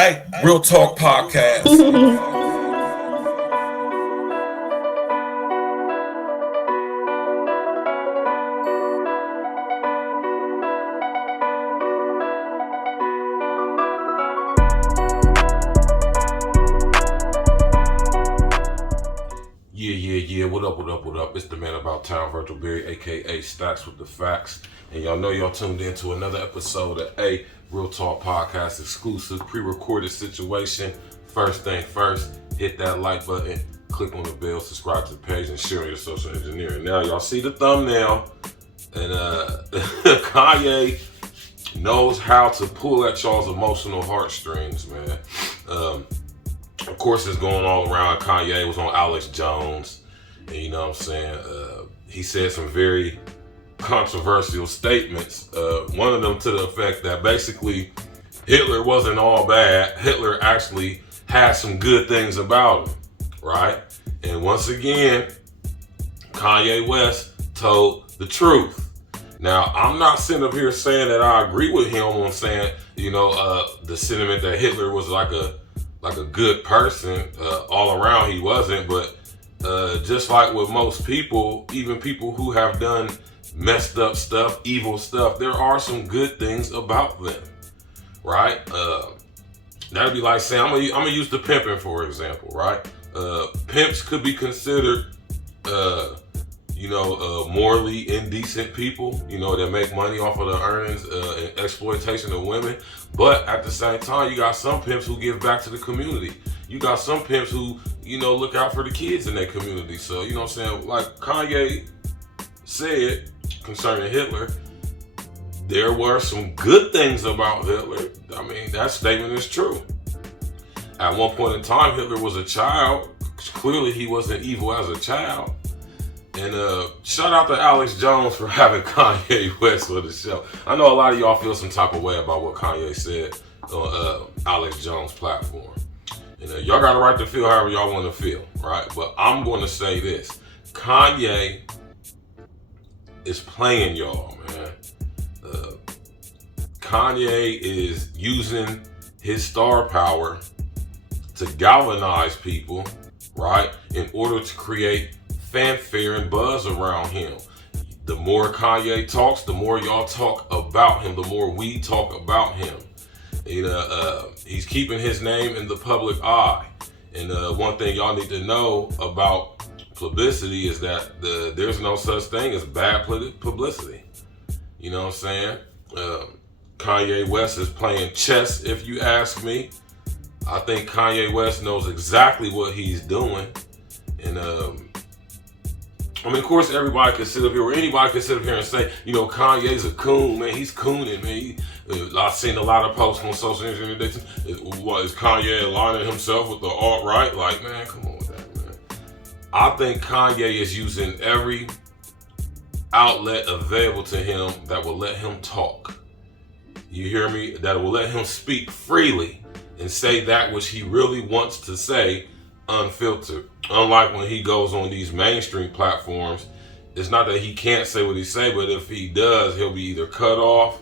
Hey, Real Talk Podcast. Yeah. What up? It's the man about town, Virgil, aka Stacks with the Facts. And y'all know y'all tuned in to another episode of A Real Talk Podcast exclusive pre-recorded situation. First thing first, hit that like button, click on the bell, subscribe to the page, and share your social engineering. Now y'all see the thumbnail, and Kanye knows how to pull at y'all's emotional heartstrings, man. Of course, it's going all around. Kanye was on Alex Jones, and you know what I'm saying? He said some very controversial statements. One of them to the effect that basically Hitler wasn't all bad. Hitler actually had some good things about him, right? And once again, Kanye West told the truth. Now, I'm not sitting up here saying that I agree with him on saying, the sentiment that Hitler was like a good person. All around he wasn't, but just like with most people, even people who have done messed up stuff, evil stuff, there are some good things about them, right? That'd be like saying, I'm gonna use the pimping for example, right? Pimps could be considered morally indecent people, that make money off of the earnings and exploitation of women. But at the same time, you got some pimps who give back to the community. You got some pimps who, look out for the kids in their community. So, you know what I'm saying? Like Kanye said concerning Hitler, there were some good things about Hitler. I mean, that statement is true. At one point in time, Hitler was a child. Clearly, he wasn't evil as a child. And shout out to Alex Jones for having Kanye West for the show. I know a lot of y'all feel some type of way about what Kanye said on Alex Jones' platform. And y'all got a right to feel however y'all want to feel, right? But I'm going to say this. Kanye is playing y'all, man. Kanye is using his star power to galvanize people, right? In order to create fanfare and buzz around him. The more Kanye talks, the more y'all talk about him, the more we talk about him. He's keeping his name in the public eye. And one thing y'all need to know about publicity is that there's no such thing as bad publicity. You know what I'm saying? Kanye West is playing chess, if you ask me. I think Kanye West knows exactly what he's doing. And of course, everybody can sit up here, or anybody can sit up here and say, Kanye's a coon, man. He's cooning, man. I've seen a lot of posts on social media. What is Kanye aligning himself with the alt-right? Like, man, come on with that, man. I think Kanye is using every outlet available to him that will let him talk. You hear me? That will let him speak freely and say that which he really wants to say, unfiltered. Unlike when he goes on these mainstream platforms, it's not that he can't say what he say, but if he does, he'll be either cut off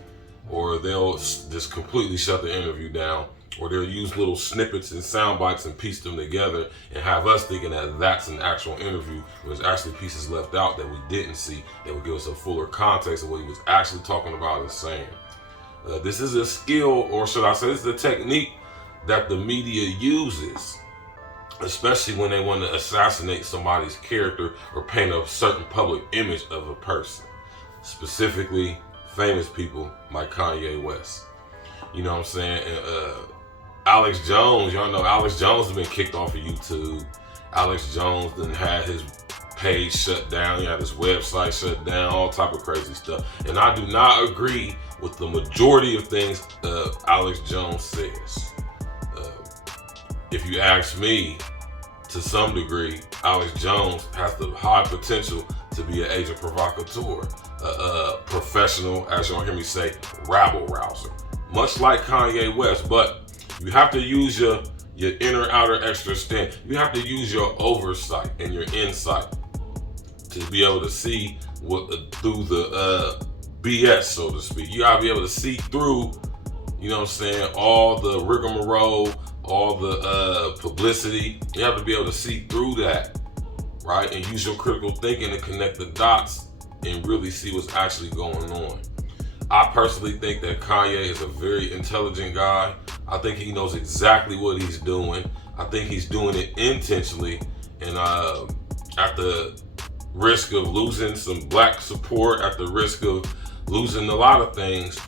or they'll just completely shut the interview down, or they'll use little snippets and sound bites and piece them together and have us thinking that that's an actual interview when there's actually pieces left out that we didn't see that would give us a fuller context of what he was actually talking about and saying. This is a skill, or should I say this is a technique that the media uses, especially when they want to assassinate somebody's character or paint a certain public image of a person, specifically famous people like Kanye West. You know what I'm saying? And, Alex Jones, y'all know Alex Jones has been kicked off of YouTube. Alex Jones then had his page shut down. He had his website shut down, all type of crazy stuff. And I do not agree with the majority of things Alex Jones says. If you ask me, to some degree, Alex Jones has the high potential to be an agent provocateur, a professional, as y'all hear me say, rabble rouser, much like Kanye West. But you have to use your inner, outer, extra stand. You have to use your oversight and your insight to be able to see what through the BS, so to speak. You gotta be able to see through You know what I'm saying? All the rigmarole, all the publicity. You have to be able to see through that, right? And use your critical thinking to connect the dots and really see what's actually going on. I personally think that Kanye is a very intelligent guy. I think he knows exactly what he's doing. I think he's doing it intentionally. And at the risk of losing some black support, at the risk of losing a lot of things,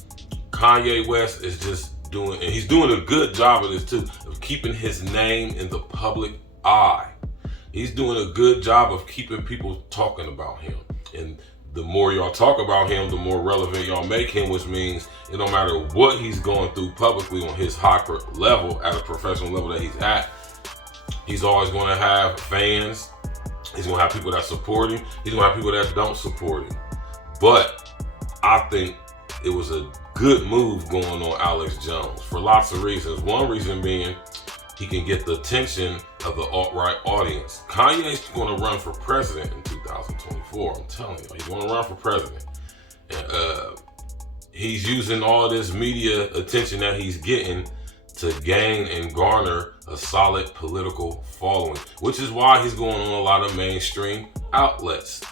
Kanye West is just doing, and he's doing a good job of this too, of keeping his name in the public eye. He's doing a good job of keeping people talking about him. And the more y'all talk about him, the more relevant y'all make him, which means it don't matter what he's going through publicly on his high level, at a professional level that he's at, he's always going to have fans. He's going to have people that support him. He's going to have people that don't support him. But I think it was a good move going on Alex Jones for lots of reasons. One reason being he can get the attention of the alt-right audience. Kanye's going to run for president in 2024. I'm telling you, he's going to run for president. And he's using all this media attention that he's getting to gain and garner a solid political following, which is why he's going on a lot of mainstream outlets.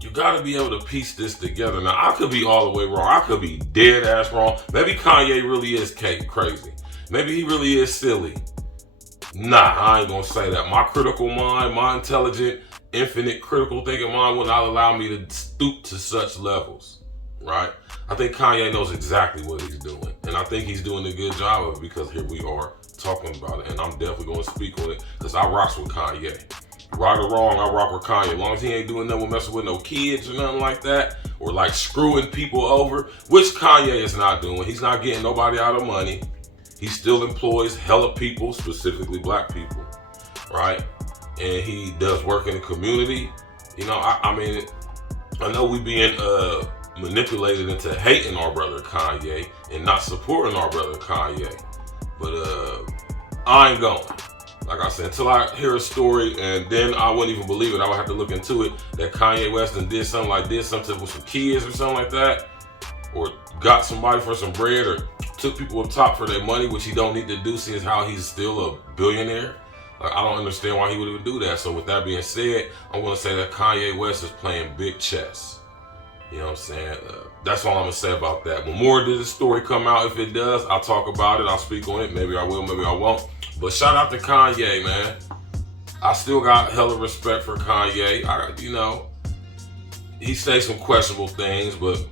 You got to be able to piece this together. Now, I could be all the way wrong. I could be dead ass wrong. Maybe Kanye really is crazy. Maybe he really is silly. Nah, I ain't gonna say that. My critical mind, my intelligent, infinite critical thinking mind will not allow me to stoop to such levels, right? I think Kanye knows exactly what he's doing. And I think he's doing a good job of it, because here we are talking about it. And I'm definitely gonna speak on it because I rocks with Kanye. Right or wrong, I rock with Kanye. As long as he ain't doing nothing with messing with no kids or nothing like that, or like screwing people over, which Kanye is not doing. He's not getting nobody out of money. He still employs hella people, specifically black people, right? And he does work in the community. You know, I mean, I know we being manipulated into hating our brother Kanye and not supporting our brother Kanye, but I ain't going. Like I said, until I hear a story, and then I wouldn't even believe it. I would have to look into it, that Kanye West did something with some kids or something like that, or got somebody for some bread, or took people up top for their money, which he don't need to do, seeing how he's still a billionaire. Like, I don't understand why he would even do that. So with that being said, I'm going to say that Kanye West is playing big chess. You know what I'm saying? That's all I'm going to say about that. When more of this story come out, if it does, I'll talk about it. I'll speak on it. Maybe I will, maybe I won't. But shout out to Kanye, man. I still got hella respect for Kanye. You know, he says some questionable things, but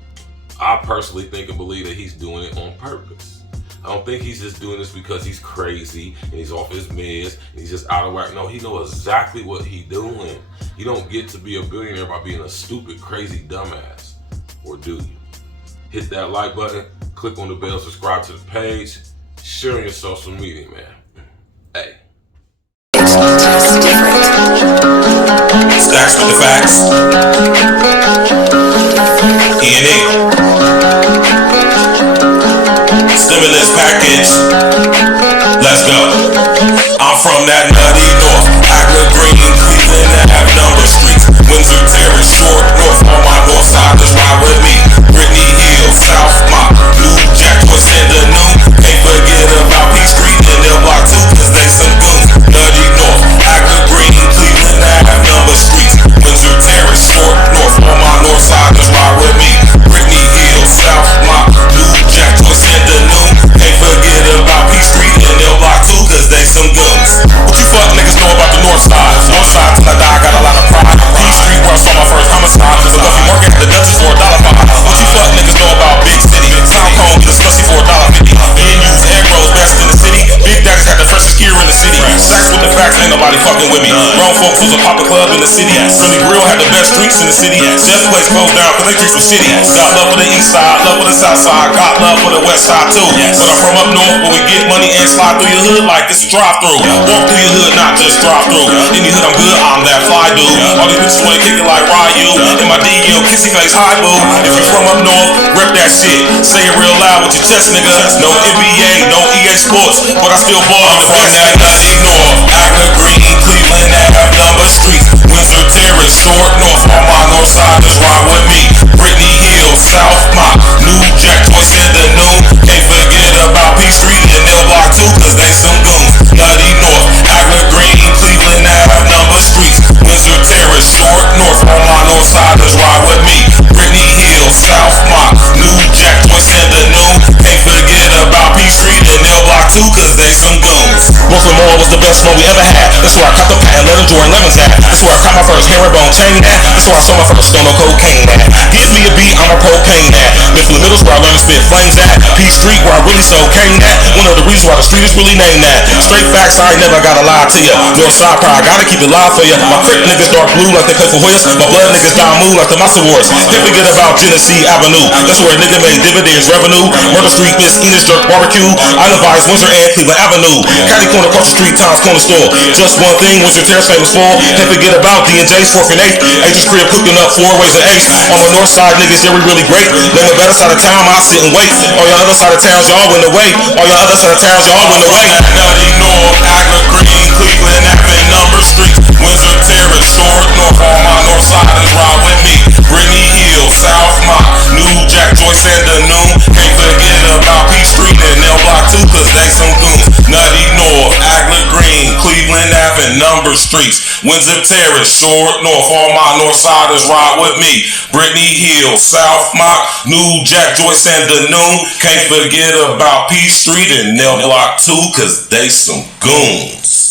I personally think and believe that he's doing it on purpose. I don't think he's just doing this because he's crazy and he's off his meds and he's just out of whack. No, he knows exactly what he's doing. You don't get to be a billionaire by being a stupid, crazy dumbass. Or do you? Hit that like button, click on the bell, subscribe to the page, share on your social media, man. Hey. Stacks with the facts. E&E. Stimulus package. Let's go. I'm from that nutty north. Agla Green, Cleveland, have number streets. Windsor Terrace, Short North. On my north side, just ride with me. Brittany Hill, South Mott, New Jack, what's in the noon? Can't forget about P Street and L Block 2, cause they some goons. Nutty North, Agla Green, Cleveland, have number streets. Windsor Terrace, Short North. On my north side, just ride with me. Brittany Hill, South Mott, New Jack, what's in the noon? Can't forget about P Street and L Block 2, cause they some goons. What you fuck niggas know about the north side? North side till I die, got a lot of pride. P Street where I saw my first homicide. So if you working at the Dutchess for $1.05. What you fuck niggas know about Big City? Sound Cone, get a scussy for $1.50. Venues, egg rolls, best in the city. Big Daddies had the freshest gear in the city. Stacks with the facts, ain't nobody fucking with me. Grown folks was a pop club in the city. Philly Grill had the best drinks in the city. Chef place closed down cause they drinks were shitty. Got love for the east side, love for the south side. Got love for the west side too. But I'm from up north where we get money and slide through your hood like it's a drive-through. Walk through your hood, not just drive through. Any hood I'm good, I'm that fly dude. All these bitches wanna kick it like Ryu. In my DL, kissy face, hi boo. If you from up north, rep that shit. Say it real loud with your chest, nigga. No NBA, no EA Sports, but I still ball on the best that nutty north. Agla Green, Cleveland, have number streets. Windsor Terrace, Short North. On my north side, just ride with me. Brittany Hill, South Mott, New Jack, what's in the noon? Can't forget 2, cause they some goons. Brooklyn Mall was the best one we ever had. That's where I caught the patent, let them Jordan Lemons at. That's where I caught my first herringbone chain at. That's where I saw my first stone of cocaine at. Give me a beat, I'm a propane at. Mifflin Middle's where I learned to spit flames at. P Street where I really sold cane at. One of the reasons why the street is really named that. Straight facts, I ain't never gotta lie to ya. Northside pride, gotta keep it live for ya. My crip niggas dark blue like they play for Hoyas. My blood niggas die moon like the Massa Wars. Can't forget about Genesee Avenue. That's where a nigga made dividends revenue. Murder Street, Miss Enos Jerk Barbecue. Island Vibes, Windsor and Cleveland Avenue. Caddy Corner across the street, Tom's Corner Store. Just one thing, Windsor Terrace famous for. Can't forget about D&J's 4th and 8th. Agent's crib cooking up 4 ways and 8. On my north side niggas, yeah we really great. Name a better side of town, I sit and wait. All y'all other side of towns, y'all went away. All y'all other side of towns, y'all went away. Nutty North, Agla Green, Cleveland, Avenue, Number Street, Windsor Terrace, Short North. All my north side is ride with me. Brittany Hill, South Mott, New Jack, Joyce, and the Noon. Can't forget about P Street and L Block 2, cause they some goons. Nutty North, Agla Green, Cleveland Avenue, Number Streets, Windsor Terrace, Short North. All my north siders ride with me. Brittany Hill, South Mott, New Jack, Joyce, and the Noon. Can't forget about P Street and L Block 2, cause they some goons.